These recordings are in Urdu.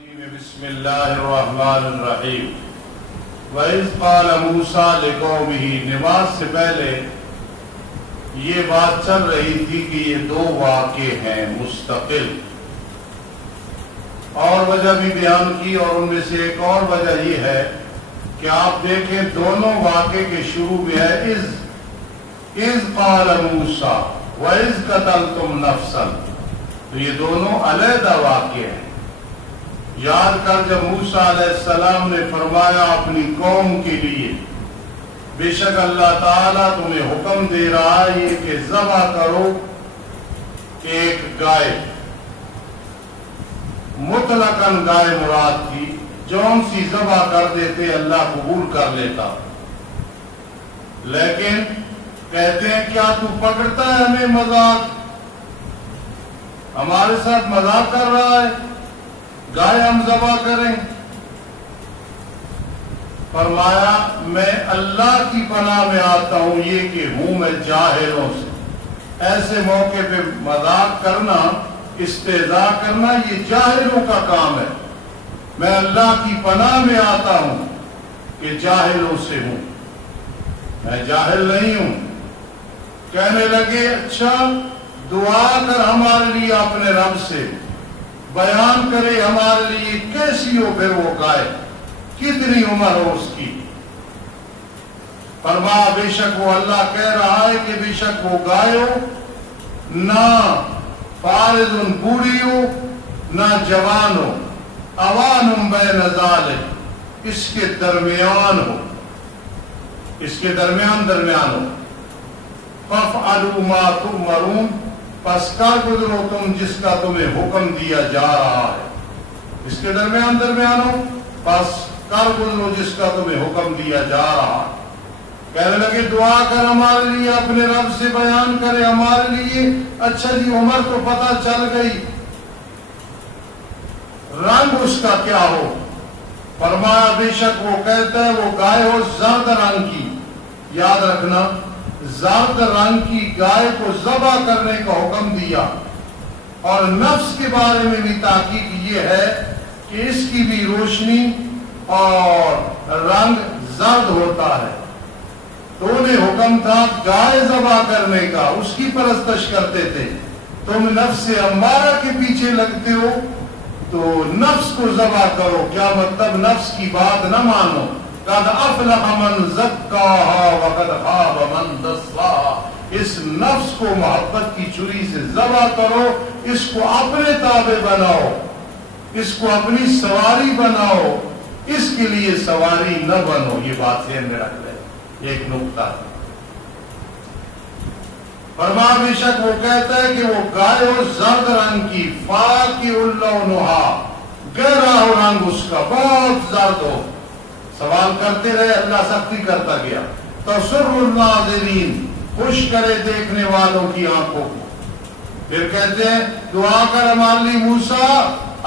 بسم اللہ الرحمن الرحیم وَإِذْ قَالَ مُوسَىٰ لِقَوْمِهِ نماز سے پہلے یہ بات چل رہی تھی کہ یہ دو واقعے ہیں مستقل، اور وجہ بھی بیان کی، اور ان میں سے ایک اور وجہ یہ ہے کہ آپ دیکھیں دونوں واقعے کے شروع میں ہے اِذْ قَالَ مُوسَىٰ وَإِذْ قَتَلْتُمْ نَفْسًا، تو یہ دونوں علیحدہ واقعے ہیں۔ یاد کر جب موسیٰ علیہ السلام نے فرمایا اپنی قوم کے لیے بے شک اللہ تعالیٰ تمہیں حکم دے رہا ہے یہ کہ ذبح کرو ایک گائے، مطلقاً گائے مراد تھی، جون سی ذبح کر دیتے اللہ قبول کر لیتا، لیکن کہتے ہیں کیا تو پکڑتا ہے ہمیں مذاق، ہمارے ساتھ مذاق کر رہا ہے، گائے ہم ذبح کریں؟ فرمایا میں اللہ کی پناہ میں آتا ہوں یہ کہ ہوں میں جاہلوں سے۔ ایسے موقع پہ مذاق کرنا، استہزاء کرنا یہ جاہلوں کا کام ہے، میں اللہ کی پناہ میں آتا ہوں کہ جاہلوں سے ہوں، میں جاہل نہیں ہوں۔ کہنے لگے اچھا دعا کر ہمارے لیے اپنے رب سے، بیان کرے ہمارے لیے کیسی ہو پھر وہ گائے، کتنی عمر ہو اس کی۔ فرمایا بے شک وہ اللہ کہہ رہا ہے کہ بے شک وہ گائے ہو نہ فارض بوڑھی ہو نہ جوان ہو، اوان بین ذالک اس کے درمیان ہو، اس کے درمیان ہو۔ فَافْعَلُوا مَا تُؤْمَرُونَ پس کر گزرو تم جس کا تمہیں حکم دیا جا رہا ہے، اس کے درمیان ہو، پس کر گزرو جس کا تمہیں حکم دیا جا رہا ہے۔ کہنے لگے دعا کر ہمارے لیے اپنے رب سے، بیان کرے ہمارے لیے۔ اچھا جی عمر تو پتہ چل گئی، رنگ اس کا کیا ہو؟ فرمایا بے شک وہ کہتا ہے وہ گائے ہو زرد رنگ کی۔ یاد رکھنا زرد رنگ کی گائے کو ذبح کرنے کا حکم دیا، اور نفس کے بارے میں بھی تحقیق یہ ہے کہ اس کی بھی روشنی اور رنگ زرد ہوتا ہے، تو انہیں حکم تھا گائے ذبح کرنے کا، اس کی پرستش کرتے تھے۔ تم نفس امارہ کے پیچھے لگتے ہو تو نفس کو ذبح کرو، کیا مطلب نفس کی بات نہ مانو۔ قد افلح من زکاہا وقد خاب من دساہا، اس نفس کو محبت کی چھری سے ذبح کرو، اس کو اپنے تابع بناؤ، اس کو اپنی سواری بناؤ، اس کے لیے سواری نہ بنو۔ یہ بات ذہن میں رکھ لے، ایک نقطہ۔ فرمایا بے شک وہ کہتا ہے کہ وہ گائے ہو زرد رنگ کی، فاقع لونہا گہرا ہو رنگ اس کا، بہت زرد ہو۔ سوال کرتے رہے، اللہ سختی کرتا گیا۔ تسر الناظرین خوش کرے دیکھنے والوں کی آنکھوں کو۔ پھر کہتے ہیں دعا کر ہمارے لیے موسیٰ،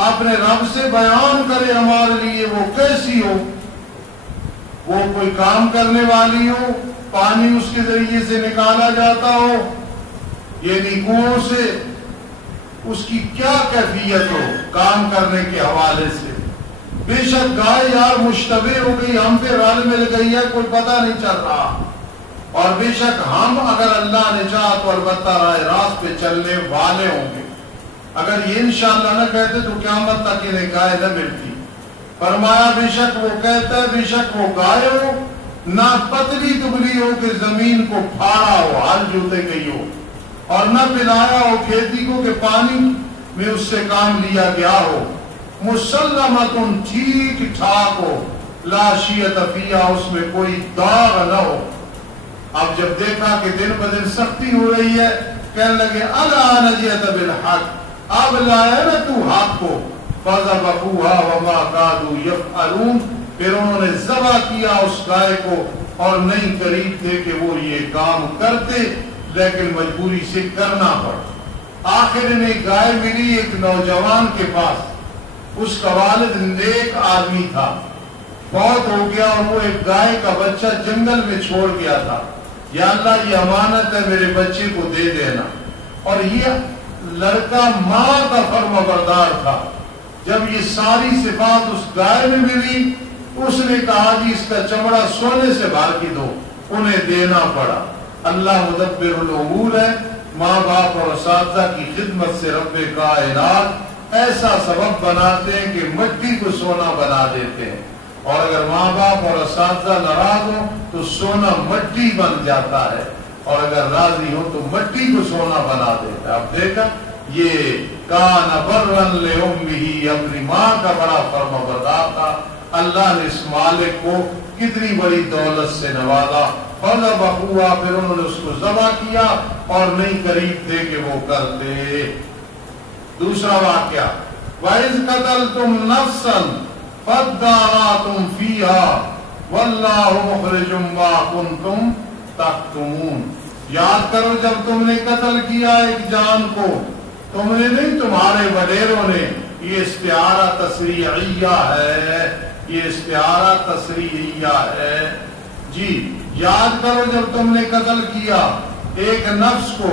اپنے رب سے بیان کرے ہمارے لیے وہ کیسی ہو، وہ کوئی کام کرنے والی ہو، پانی اس کے ذریعے سے نکالا جاتا ہو، یعنی کنویں سے، اس کی کیا کیفیت ہو کام کرنے کے حوالے سے۔ بے شک گائے یار مشتبہ ہو گئی، ہم پہ رل مل گئی ہے، کوئی پتہ نہیں چل رہا، اور بے شک ہم اگر اللہ نے چاہا تو البتہ راہ راست پہ چلنے والے ہوں گے۔ اگر یہ انشاءاللہ نہ کہتے تو قیامت تک انہیں گائے نہ ملتی۔ فرمایا بے شک وہ کہتا ہے بے شک وہ گائے ہو نہ پتلی دبلی ہو کہ زمین کو پھاڑا ہو، ہل جوتے گئی ہو، اور نہ پلایا ہو کھیتی کو کہ پانی میں اس سے کام لیا گیا ہو، مسلمتن ٹھیک ٹھاک ہو، لا شیۃ فیہا اس میں کوئی داغ نہ ہو۔ اب جب دیکھا کہ دن بدن سختی ہو رہی ہے، کہنے لگے الآن جئت بالحق، اب لایا نا تو حق کو، فذبحوها وما كادوا يفعلون پھر انہوں نے ذبح کیا اس گائے کو، اور نہیں قریب تھے کہ وہ یہ کام کرتے، لیکن مجبوری سے کرنا پڑا۔ آخر انہیں گائے ملی ایک نوجوان کے پاس، اس کا والد نیک آدمی تھا، فوت ہو گیا، اور وہ ایک گائے کا بچہ جنگل میں چھوڑ گیا تھا۔ یا اللہ یہ امانت ہے میرے بچے کو دے دینا۔ اور یہ لڑکا ماں کا فرمانبردار تھا، جب یہ ساری صفات اس گائے میں ملی، اس نے کہا جی اس کا چمڑا سونے سے بھر کے دو، انہیں دینا پڑا۔ اللہ مدبر الامور ہے، ماں باپ اور اساتذہ کی خدمت سے رب کائنات ایسا سبب بناتے ہیں کہ مٹی کو سونا بنا دیتے ہیں، اور اگر ماں باپ اور اساتذہ ناراض ہو تو سونا مٹی بن جاتا ہے، اور اگر راضی ہو تو مٹی کو سونا بنا دیتا ہے۔ اب دیکھا یہ کان برًا لأمہ، اپنی ماں کا بڑا فرمانبردار تھا۔ اللہ نے اس مالک کو کتنی بڑی دولت سے نوازا، فذبحوها، پھر انہوں نے اس کو ذبح کیا اور نہیں قریب تھے کہ وہ کرتے۔ دوسرا واقعہ، وَإِذْ قَتَلْتُمْ نَفْسًا فَادَّارَأْتُمْ فِيهَا وَاللَّهُ مُخْرِجٌ مَا كُنْتُمْ تَكْتُمُونَ۔ یاد کرو جب تم نے قتل کیا ایک جان کو، تم نے نہیں، تمہارے وڈیروں نے، یہ استعارہ تصریعیہ ہے، یہ استعارہ تصریعیہ ہے جی۔ یاد کرو جب تم نے قتل کیا ایک نفس کو،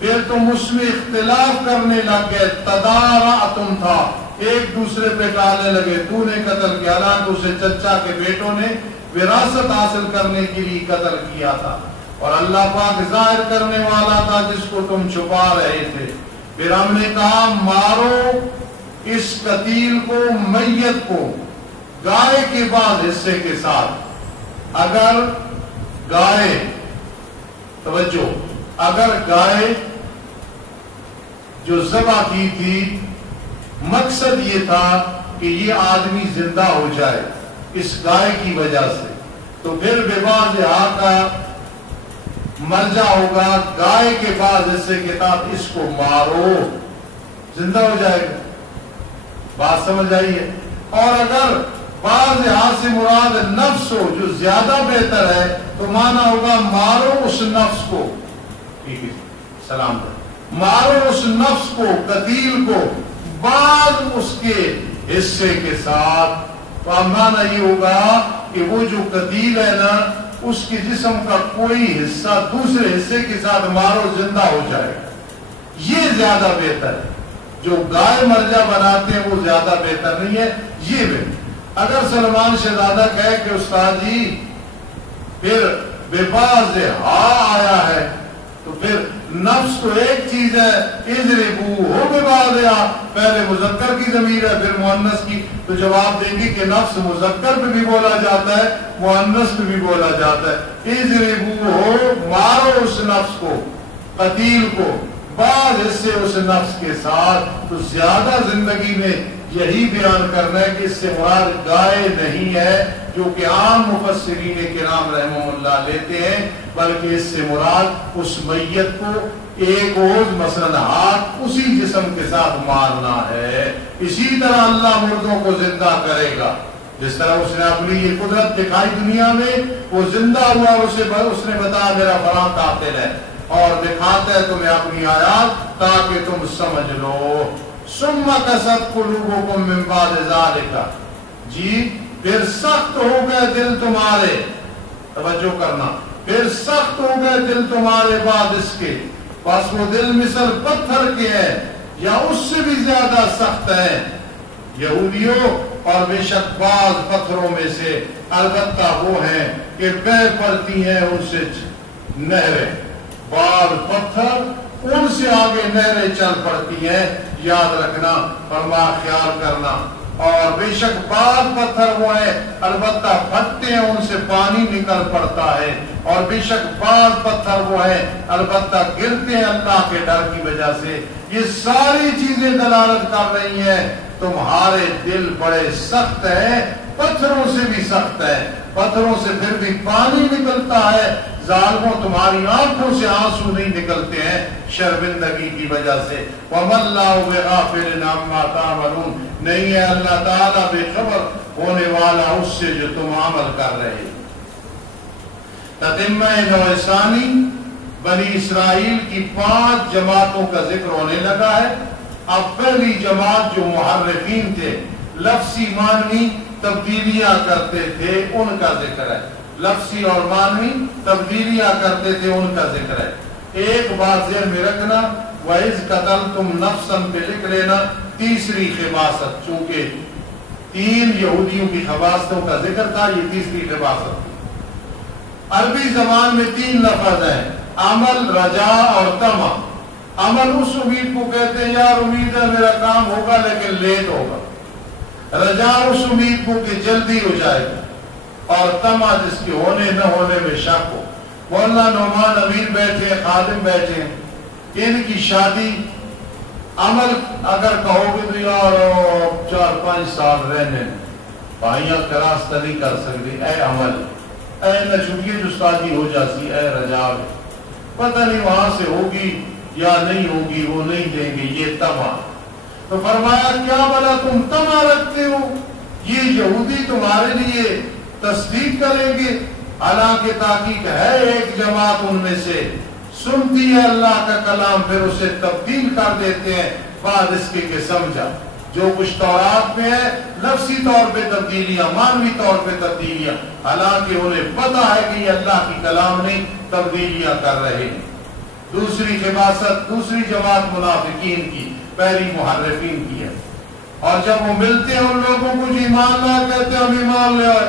پھر تم اس میں اختلاف کرنے لگ گئے، تدارعتم تھا، ایک دوسرے پہ ڈالنے لگے، تو نے قتل کیا، حالانکہ اسے چچا کے بیٹوں نے وراثت حاصل کرنے کے لیے قتل کیا تھا، اور اللہ پاک ظاہر کرنے والا تھا جس کو تم چھپا رہے تھے۔ پھر ہم نے کہا مارو اس قتیل کو، میت کو، گائے کے بعد حصے کے ساتھ۔ اگر گائے، توجہ، اگر گائے جو ذبح کی تھی مقصد یہ تھا کہ یہ آدمی زندہ ہو جائے اس گائے کی وجہ سے، تو پھر بے واضح کا مرجع ہوگا گائے کے بعد حصے کے ساتھ اس کو مارو، زندہ ہو جائے گا۔ بات سمجھ آئیے؟ اور اگر بعض یہاں سے مراد نفس ہو جو زیادہ بہتر ہے تو مانا ہوگا مارو اس نفس کو، ٹھیک ہے، سلام دے، مارو اس نفس کو، قتیل کو، بعد اس کے حصے کے ساتھ۔ تو اب مانا یہ ہوگا کہ وہ جو قتیل ہے نا، اس کے جسم کا کوئی حصہ دوسرے حصے کے ساتھ مارو، زندہ ہو جائے گا، یہ زیادہ بہتر ہے۔ جو گائے مرجع بناتے ہیں وہ زیادہ بہتر نہیں ہے، یہ بہتر۔ اگر سلمان شہزادہ کہے کہ استاد جی پھر بے واضح آیا ہے تو پھر نفس تو ایک چیز ہے، اضربو ہو بے واضح، پہلے مذکر کی ضمیر ہے پھر مؤنث کی، تو جواب دیں گے کہ نفس مذکر پہ بھی بولا جاتا ہے، مؤنث پہ بھی بولا جاتا ہے۔ اضربو ہو، مارو اس نفس کو، قتیل کو، بعض حصے اس نفس کے ساتھ۔ تو زیادہ زندگی میں یہی بیان کرنا ہے کہ اس سے مراد گائے نہیں ہے جو کہ عام مفسرین کرام رحمہ اللہ لیتے ہیں، بلکہ اس سے مراد اس میت کو ایک عضو مثلا ہاتھ اسی جسم کے ساتھ مارنا ہے۔ اسی طرح اللہ مردوں کو زندہ کرے گا، جس طرح اس نے اپنی یہ قدرت دکھائی دنیا میں، وہ زندہ ہوا، اس نے بتایا میرا فلاں قاتل ہے، اور دکھاتا ہے تمہیں اپنی آیات تاکہ تم سمجھ لو۔ ثم قست قلوبکم من بعد ذلک، جی پھر سخت ہو گئے دل تمہارے، توجہ کرنا، پھر سخت ہو گئے دل تمہارے بعد اس کے، بس وہ دل مثل پتھر کے ہیں یا اس سے بھی زیادہ سخت ہیں یہودیوں، اور بے شک بعض پتھروں میں سے البتہ وہ ہیں کہ بہ پڑتی ہیں ان سے نہریں، بعض پتھر ان سے آگے نہریں چل پڑتی ہیں، یاد رکھنا، فرما خیال کرنا۔ اور بے شک بعض پتھر وہ ہیں البتہ پھٹتے ہیں ان سے پانی نکل پڑتا ہے، اور بے شک بعض پتھر وہ ہیں البتہ گرتے ہیں اللہ کے ڈر کی وجہ سے۔ یہ ساری چیزیں دلالت کر رہی ہیں تمہارے دل بڑے سخت ہیں، پتھروں سے بھی سخت ہے، پتھروں سے پھر بھی پانی نکلتا ہے، ظالموں تمہاری آنکھوں سے آنسو نہیں نکلتے ہیں شرمندگی کی وجہ سے۔ وَمَا اللَّهُ بِغَافِلٍ عَمَّا تَعْمَلُونَ، نہیں ہے اللہ تعالیٰ بے خبر ہونے والا اس سے جو تم عمل کر رہے۔ تتمہ نوع ثانی، بنی اسرائیل کی 5 جماعتوں کا ذکر ہونے لگا ہے۔ اب پہلی جماعت جو محرفین تھے، لفظی معنی تبدیلیاں کرتے تھے، ان کا ذکر ہے، لفظی اور معنی تبدیلیاں کرتے تھے ان کا ذکر ہے۔ ایک بات ذہن میں رکھنا، وَإِذْ قَتَلْتُمْ نَفْسًا پہ لکھ لینا تیسری خباثت، چونکہ 3 یہودیوں کی خباثتوں کا ذکر تھا، یہ تیسری خباثت تھی۔ عربی زبان میں 3 لفظ ہیں، عمل، رجا اور طمع۔ عمل اس امید کو کہتے ہیں یار امید ہے میرا کام ہوگا لیکن لیٹ ہوگا، رجا اس امید کو کہ جلدی ہو جائے گا، اور طمع جس کے ہونے نہ ہونے میں شک ہو۔ مولانا نعمان امیر بیٹھے، خادم بیٹھے، ان کی شادی، عمل اگر کہو گے تو یار 4-5 سال رہنے بھائیاں کراستہ نہیں کر سکتے، اے عمل اے نہ چھٹیے جو شادی ہو جاتی، اے رجا پتہ نہیں وہاں سے ہوگی یا نہیں ہوگی، وہ نہیں دیں گے، یہ طمع۔ تو فرمایا کیا بلا تم طمع رکھتے ہو، یہ یہودی تمہارے لیے تصدیق کریں گے، حالانکہ تحقیق ہے ایک جماعت ان میں سے سنتی ہے اللہ کا کلام پھر اسے تبدیل کر دیتے ہیں بعد اس کے کہ سمجھا۔ جو کچھ تورات میں ہے لفظی طور پہ تبدیلیاں، معنوی طور پہ تبدیلیاں، حالانکہ انہیں پتہ ہے کہ یہ اللہ کی کلام نہیں، تبدیلیاں کر رہے ہیں۔ دوسری خباثت، دوسری جماعت منافقین کی، پہلی محرفین کی ہے۔ اور جب وہ ملتے ہیں ان لوگوں کو جو ایمان لا کہتے ہیں ہم ایمان لے آئے،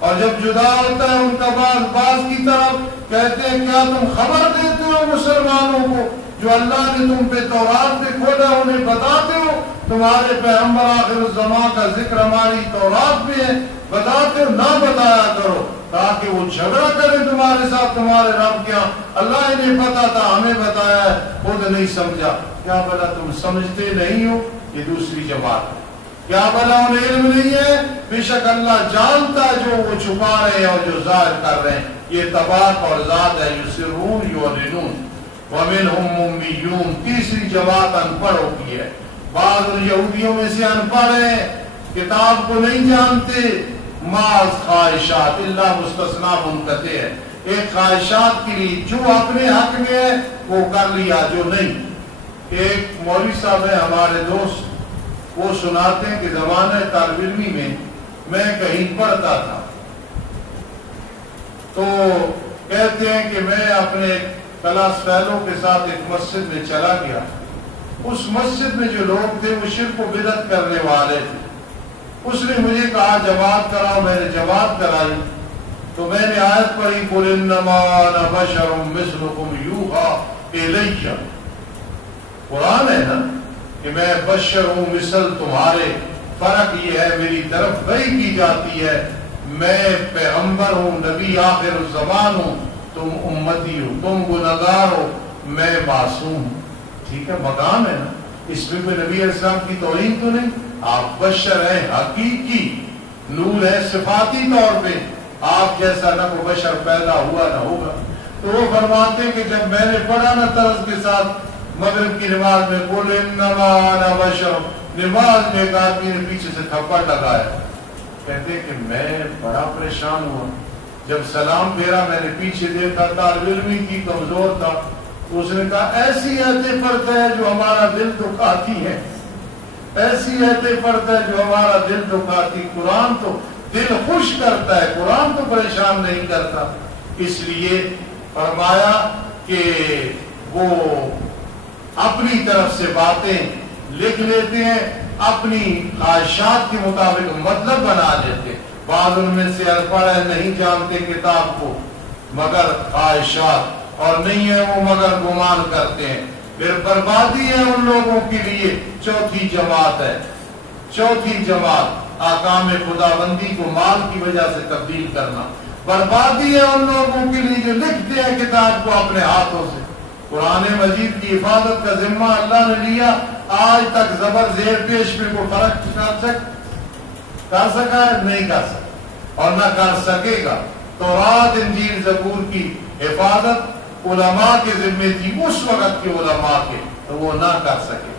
اور جب جدا ہوتا ہے ان کا بعض کی طرف کہتے ہیں کیا تم خبر دیتے ہو مسلمانوں کو جو اللہ نے تم پہ تورات پہ کھولا، انہیں بتاتے ہو تمہارے پیغمبر آخر الزمان کا ذکر ہماری تورات میں ہے، بتاتے ہو، نہ بتایا کرو تاکہ وہ جھگڑا کرے تمہارے ساتھ تمہارے رب کیا، اللہ انہیں پتا تھا ہمیں بتایا ہے، خود نہیں سمجھا۔ کیا بلا تم سمجھتے نہیں ہو؟ یہ دوسری جماعت ہے۔ کیا بلا انہیں علم نہیں ہے؟ بے شک اللہ جانتا ہے جو وہ چھپا رہے ہیں اور جو ظاہر کر رہے ہیں، یہ تبارک اور ذات ہے، یسرون یعلنون ومنہم امیون۔ تیسری جماعت ان پڑھوں کی ہے، بعض یہودیوں میں سے ان پڑھ ہیں، کتاب کو نہیں جانتے، معاذ خواہشات، اللہ مستثنا منقطع ہے، ایک خواہشات کے لیے جو اپنے حق میں ہے وہ کر لیا، جو نہیں۔ ایک مولوی صاحب ہے ہمارے دوست، وہ سناتے ہیں کہ زمانہ طالب علمی میں کہیں پڑھتا تھا تو کہتے ہیں کہ میں اپنے کلاس فیلو کے ساتھ ایک مسجد میں چلا گیا، اس مسجد میں جو لوگ تھے وہ شرک و بدعت کرنے والے تھے، اس نے مجھے کہا جماعت کراؤ، میں نے جماعت کرائی تو میں نے آیت پڑھی قُلْ إِنَّمَا أَنَا بَشَرٌ مِثْلُكُمْ يُوحَىٰ إِلَيَّ، قرآن ہے نا کہ میں بشر ہوں مثل تمہارے، فرق یہ ہے میری طرف وحی کی جاتی ہے، میں پیغمبر ہوں، نبی آخر الزمان ہوں، تم امتی ہو، تم گنہگار ہو، میں معصوم ہوں۔ ٹھیک ہے، مقام ہے نا، اس میں کوئی نبی علیہ السلام کی توہین تو نہیں، آپ بشر ہیں حقیقی، نور ہے صفاتی طور پہ، آپ جیسا نہ کوئی بشر پیدا ہوا نہ ہوگا۔ تو وہ فرماتے ہیں کہ جب میں نے پڑھا نا طرز کے ساتھ مغرب کی نماز میں قُلْ إِنَّمَا أَنَا بَشَرٌ، نماز میں ایک آدمی نے پیچھے سے تھپڑ لگایا، کہتے ہیں کہ میں بڑا پریشان ہوا، جب سلام پھیرا میں نے پیچھے دیکھا، طالب علمی کی کمزور تھا، تو اس نے کہا ایسی ایتیں پڑھتا ہے جو ہمارا دل دکھاتی ہے، ایسی ایتیں پڑھتا ہے جو ہمارا دل دکھاتی، قرآن تو دل خوش کرتا ہے، قرآن تو پریشان نہیں کرتا۔ اس لیے فرمایا کہ وہ اپنی طرف سے باتیں لکھ لیتے ہیں، اپنی خواہشات کے مطابق مطلب بنا لیتے، بعض ان میں سے ان پڑھ ہے نہیں جانتے کتاب کو مگر خواہشات، اور نہیں ہے وہ مگر گمان کرتے ہیں، پھر بربادی ہے ان لوگوں کے لیے۔ چوتھی جماعت ہے، چوتھی جماعت احکام خداوندی کو مال کی وجہ سے تبدیل کرنا، بربادی ہے ان لوگوں کے لیے جو لکھتے ہیں کتاب کو اپنے ہاتھوں سے۔ قرآن مجید کی حفاظت کا ذمہ اللہ نے لیا، آج تک زبر زیر پیش میں کوئی فرق کر سکا ہے؟ نہیں کر سکا اور نہ کر سکے گا۔ تورات انجیل زبور کی حفاظت علماء کے ذمہ تھی، اس وقت کے علماء کے، تو وہ نہ کر سکے۔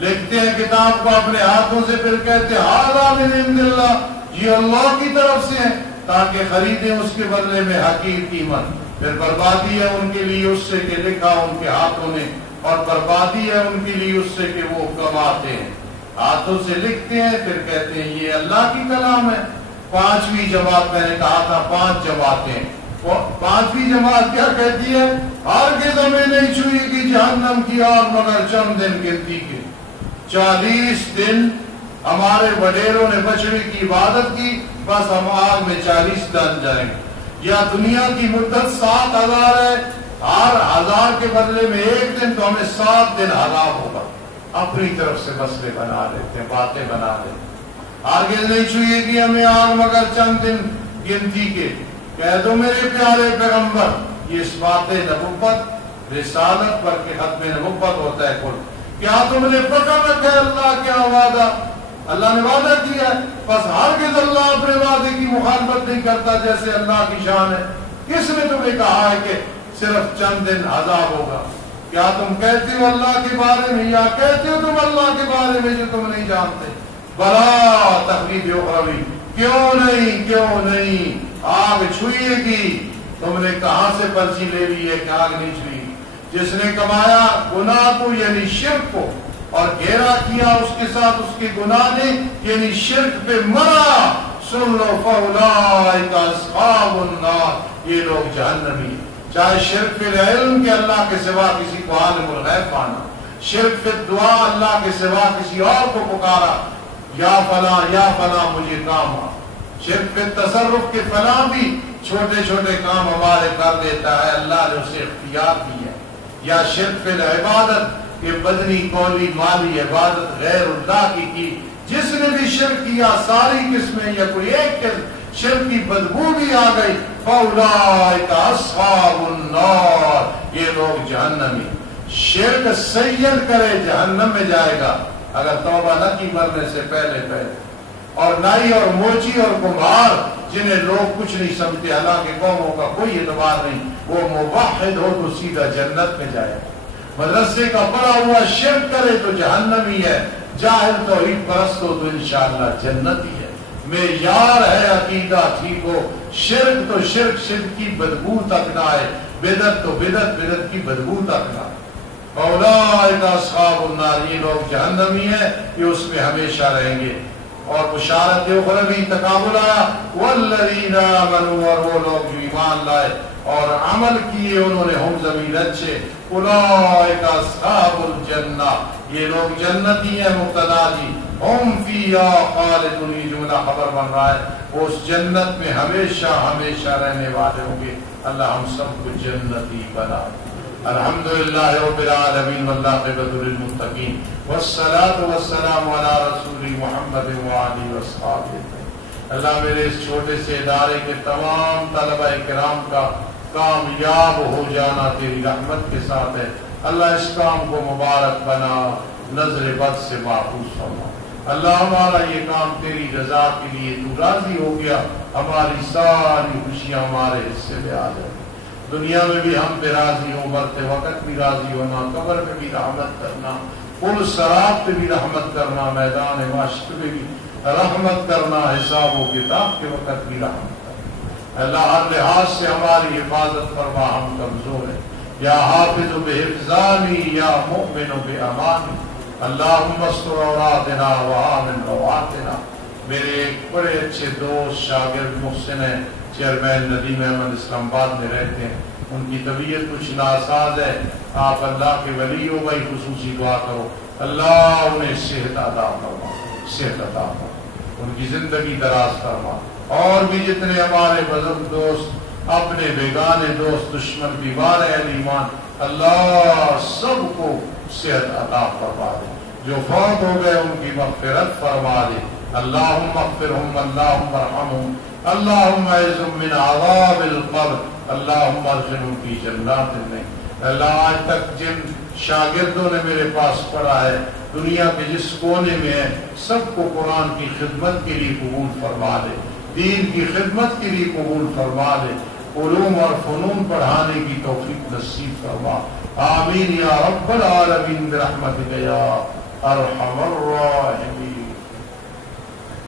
لکھتے ہیں کتاب کو اپنے ہاتھوں سے، پھر کہتے ہیں ھذا من عند اللہ، یہ اللہ کی طرف سے ہے، تاکہ خریدیں اس کے بدلے میں حقیر قیمت۔ پھر بربادی ہے ان کے لیے اس سے کہ لکھا ان کے ہاتھوں نے، اور بربادی ہے ان کے لیے اس سے کہ وہ کماتے ہیں، ہاتھوں سے لکھتے ہیں پھر کہتے ہیں یہ اللہ کی کلام ہے۔ پانچویں جماعت میں نے کہا تھا 5 جماعتیں، پانچویں جماعت کیا کہتی ہے؟ ہرگز ہمیں نہیں چھوئے گی جہنم کی آگ مگر چند دن گنتی کے۔ 40 دن ہمارے وڈیروں نے بچڑے کی عبادت کی، بس ہم آگ میں 40 دن جائیں گے۔ یا دنیا کی مدت 7000 ہے، ہر 1000 کے بدلے میں ایک دن، تو ہمیں 7 دن عذاب ہوگا۔ اپنی طرف سے مسئلے بنا لیتے ہیں، باتیں بنا لیتے ہیں۔ ہرگز نہیں چھوئے گی ہمیں آگ مگر چند دن گنتی کے۔ کہہ دو میرے پیارے پیغمبر، یہ اس بات نبوت رسالت پر کہ ختم نبوت ہوتا ہے کل، کیا تم نے پکڑ رکھا ہے اللہ کیا وعدہ؟ اللہ نے وعدہ کیا ہے، بس ہرگز اللہ اپنے وعدے کی مخالفت نہیں کرتا جیسے اللہ کی شان ہے۔ کس نے تمہیں کہا ہے کہ صرف چند دن عذاب ہوگا؟ کیا تم کہتے ہو اللہ کے بارے میں، یا کہتے ہو تم اللہ کے بارے میں جو تم نہیں جانتے؟ بلا تخلیف اخروی، کیوں نہیں آگ چھوئے گی۔ تم نے کہاں سے پرچی لے لی ہے کہ آگ نہیں چھوئی؟ جس نے کمایا گناہ کو یعنی شرک کو اور گھیرا کیا اس کے ساتھ اس کے گناہ نے یعنی شرک پہ مرا، سن لو فاولئک اصحاب النار، یہ لوگ جہنمی۔ چاہے شرک فی العلم کہ اللہ کے سوا کسی کو عالم الغیب پانا، شرک فی الدعا اللہ کے سوا کسی اور کو پکارا، یا فلاں مجھے کام آ، شرک فی تصرف کے فلاں بھی چھوٹے چھوٹے کام ہمارے کر دیتا ہے، اللہ نے اسے اختیار دی ہے۔ یا شرک فی العبادت کہ بدنی قولی مالی عبادت غیر اللہ کی جس نے بھی شرک کیا ساری قسمیں یا کوئی ایک قسم شرک کی بدبو بھی آ گئی، فاولئک اصحاب النار، یہ لوگ جہنمی۔ شرک سید کرے جہنم میں جائے گا اگر توبہ نہ کی مرنے سے پہلے۔ اور نائی اور موچی اور کمہار جنہیں لوگ کچھ نہیں سمجھتے، حالانکہ قوموں کا کوئی اعتبار نہیں، وہ موحد ہو تو سیدھا جنت میں جائے۔ مدرسے کا پڑھا ہوا شرک کرے تو جہنمی ہے، جاہل توحید پرست ہو تو انشاءاللہ جنتی ہے۔ معیار ہے عقیدہ ٹھیک ہو، شرک تو شرک کی بدبو تک نہ آئے، بدعت تو بدعت کی بدبو تک نہ آئے۔ اولئک اصحاب النار، یہ لوگ جہنمی ہیں، یہ اس میں ہمیشہ رہیں گے۔ اور بشارت اخروی تقابل آیا، والذین آمنوا، اور وہ لوگ جو ایمان لائے اور عمل کیے انہوں نے، ہم ضمیر اچھے، اولئک اصحاب الجنہ، یہ لوگ جنتی ہیں، مبتدا جی، ہم فیہا خالدون، یہ جملہ خبر بن رہا ہے، وہ اس جنت میں ہمیشہ ہمیشہ رہنے والے ہوں گے۔ اللہ ہم سب کو جنتی بنا۔ الحمدللہ رب العالمین والعاقبۃ للمتقین والصلاۃ والسلام علی رسول محمد وآلہ وصحبہ۔ اللہ میرے اس چھوٹے سے ادارے کے تمام طلبہ کرام کا کامیاب ہو جانا تیری رحمت کے ساتھ ہے۔ اللہ اس کام کو مبارک بنا، نظر بد سے محفوظ فرما۔ اللہ ہمارا یہ کام تیری رضا کے لیے تو راضی ہو گیا، ہماری ساری خوشیاں ہمارے حصے میں آ جائیں۔ دنیا میں بھی ہم پہ راضی ہو، مرتے وقت بھی راضی ہونا، قبر میں بھی رحمت کرنا، پل صراط پہ بھی رحمت کرنا، میدان محشر پہ بھی رحمت کرنا، حساب و کتاب کے وقت بھی رحمت کرنا۔ اللہ ہر لحاظ سے ہماری حفاظت فرما، ہم کمزور ہیں، یا حافظ بحفظانی یا مؤمن بامانی، اللہم استر عوراتنا وآمن رواتنا۔ میرے ایک بڑے اچھے دوست شاگرد محسن ہیں، چیئرمین ندیم احمد اسلام آباد میں رہتے ہیں، ان کی طبیعت کچھ ناساز ہے، آپ اللہ کے ولی ہو گئی، خصوصی دعا کرو اللہ انہیں صحت عطا فرما، صحت عطا فرما، ان کی زندگی دراز فرما۔ اور بھی جتنے ہمارے بزرگ دوست، اپنے بیگانے دوست، دشمن بیمار اہل ایمان، اللہ سب کو صحت عطا فرما دے، جو فوت ہو گئے ان کی مغفرت فرما دے، اللہم اغفرہم، اللہم ارحمہم، اللہم اعذہم من عذاب القبر، اللہم ادخلہم فی جنات النعیم۔ اللہ آج تک جن شاگردوں نے میرے پاس پڑھا ہے، دنیا کے جس کونے میں ہے، سب کو قرآن کی خدمت کے لیے قبول فرما دے، دین کی خدمت کے لیے قبول فرما دے، علوم اور فنون پڑھانے کی توفیق نصیب فرما، آمین یا رب العالمین برحمتک یا ارحم الراحمین۔